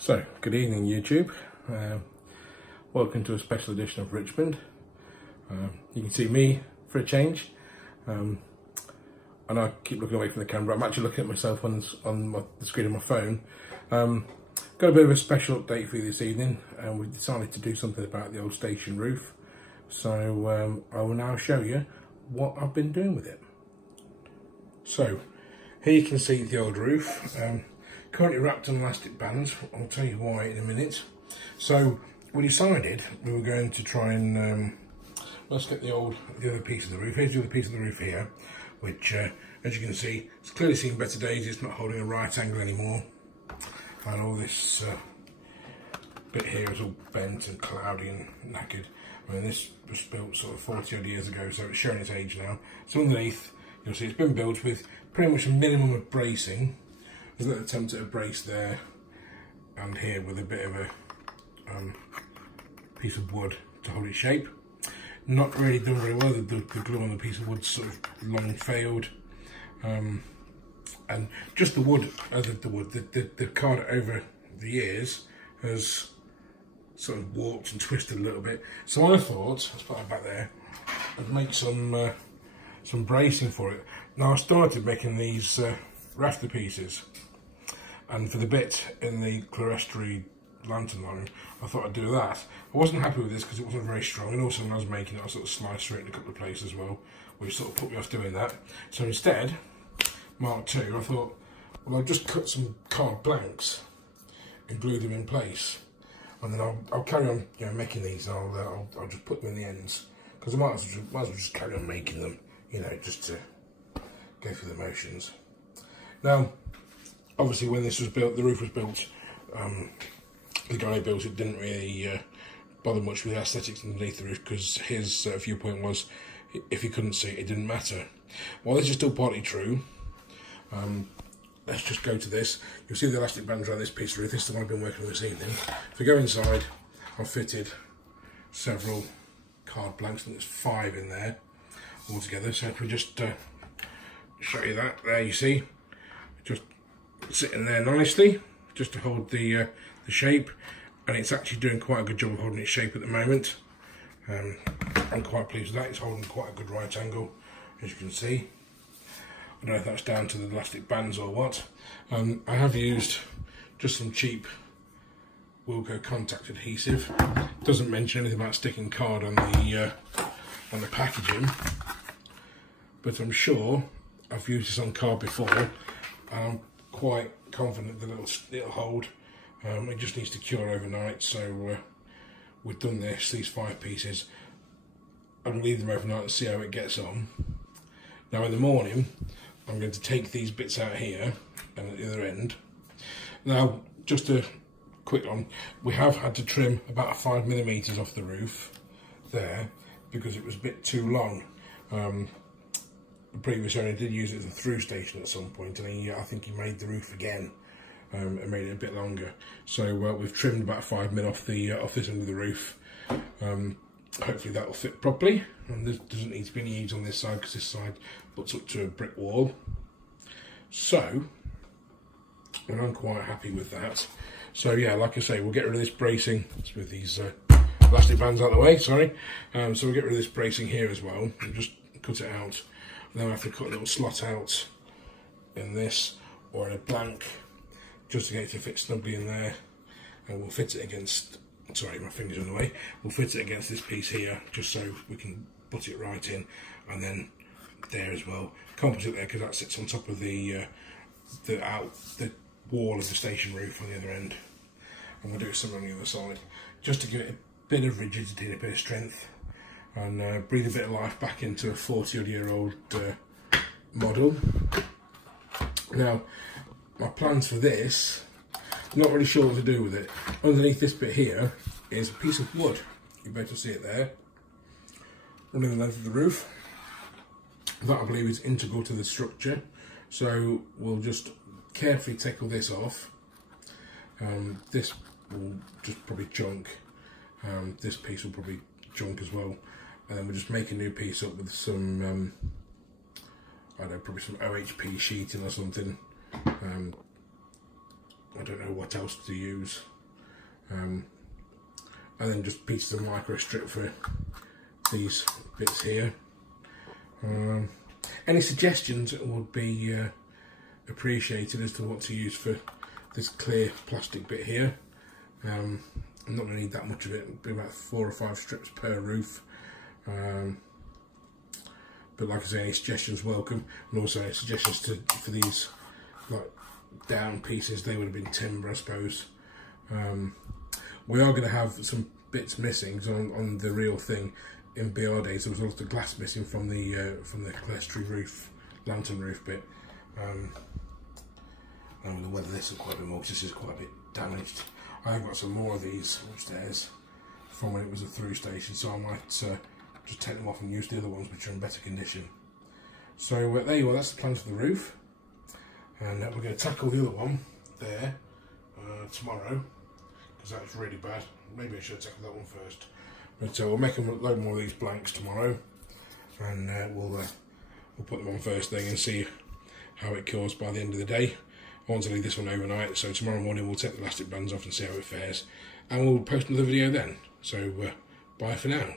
So, good evening YouTube. Welcome to a special edition of Richmond. You can see me for a change. And I keep looking away from the camera. I'm actually looking at myself on the screen of my phone. Got a bit of a special update for you this evening, and we've decided to do something about the old station roof. So I will now show you what I've been doing with it. So here you can see the old roof. Currently wrapped in elastic bands. I'll tell you why in a minute. So we decided we were going to try and let's get the other piece of the roof. Here's the other piece of the roof here, which as you can see, it's clearly seen better days. It's not holding a right angle anymore, and all this bit here is all bent and cloudy and knackered. I mean, this was built sort of 40 odd years ago, so it's showing its age now. So underneath, you'll see it's been built with pretty much a minimum of bracing. There's a little attempt at a brace there and here with a bit of a piece of wood to hold its shape. Not really done very well. The glue on the piece of wood sort of long failed, and just the wood, the card over the years has sort of warped and twisted a little bit. So I thought, let's put that back there, I'd make some bracing for it. Now I started making these rafter pieces, and for the bit in the clerestory lantern line, I thought I'd do that. I wasn't happy with this because it wasn't very strong, and also when I was making it I sort of sliced through it in a couple of places as well, which sort of put me off doing that. So instead, Mark II, I thought, well, I'll just cut some card blanks and glue them in place, and then I'll carry on, you know, making these, and I'll just put them in the ends, because I might as well just carry on making them, you know, just to go through the motions. Now, obviously, when this was built, the roof was built, the guy who built it didn't really bother much with the aesthetics underneath the roof, because his viewpoint was, if you couldn't see it, it didn't matter. Well, this is still partly true. Let's just go to this. You'll see the elastic bands around this piece of roof. This is the one I've been working on this evening. If we go inside, I've fitted several card blanks, and there's 5 in there altogether. So if we just show you that, there you see, just sitting there nicely, just to hold the shape, and it's actually doing quite a good job of holding its shape at the moment. I'm quite pleased with that. It's holding quite a good right angle, as you can see. I don't know if that's down to the elastic bands or what. I have used just some cheap Wilco contact adhesive. Doesn't mention anything about sticking card on the packaging, but I'm sure I've used this on card before, and I'm quite confident that it'll hold. It just needs to cure overnight, so we've done these 5 pieces. I'm going to leave them overnight and see how it gets on. Now in the morning, I'm going to take these bits out here and at the other end. Now, just a quick one, we have had to trim about 5mm off the roof there, because it was a bit too long. The previous owner did use it as a through station at some point, and I think he made the roof again and made it a bit longer. So we've trimmed about 5mm off this end of the roof. Hopefully that will fit properly, and there doesn't need to be any eaves on this side, because this side butts up to a brick wall. So, and I'm quite happy with that. So yeah, like I say, we'll get rid of this bracing with these elastic bands out of the way, sorry. So we'll get rid of this bracing here as well, and just cut it out. And then I have to cut a little slot out in this, or in a blank, just to get it to fit snugly in there, and we'll fit it against, sorry, my finger's in the way, we'll fit it against this piece here, just so we can put it right in, and then there as well. Can't put it there because that sits on top of the wall of the station roof on the other end, and we'll do some on the other side, just to give it a bit of rigidity and a bit of strength, and breathe a bit of life back into a 40-odd-year-old model. Now, my plans for this, I'm not really sure what to do with it. Underneath this bit here is a piece of wood. You better see it there, running the length of the roof. That, I believe, is integral to the structure. So we'll just carefully take all this off. This will just probably junk. This piece will probably junk as well. And then we'll just make a new piece up with some, I don't know, probably some OHP sheeting or something. I don't know what else to use. And then just pieces of micro strip for these bits here. Any suggestions would be appreciated as to what to use for this clear plastic bit here. I'm not going to need that much of it. It'll be about 4 or 5 strips per roof. But like I say, any suggestions welcome, and also any suggestions for these like down pieces. They would have been timber, I suppose. We are going to have some bits missing on the real thing. In BR days, there was a lot of glass missing from the clerestory roof, lantern roof bit. I'm going to weather this quite a bit more because this is quite a bit damaged. I have got some more of these upstairs from when it was a through station, so I might just take them off and use the other ones which are in better condition. So there you go, that's the plan for the roof. And we're going to tackle the other one there tomorrow, because that's really bad. Maybe I should tackle that one first. But we'll make a load more of these blanks tomorrow, and we'll put them on first thing and see how it cures by the end of the day. I want to leave this one overnight, so tomorrow morning we'll take the elastic bands off and see how it fares, and we'll post another video then. So bye for now.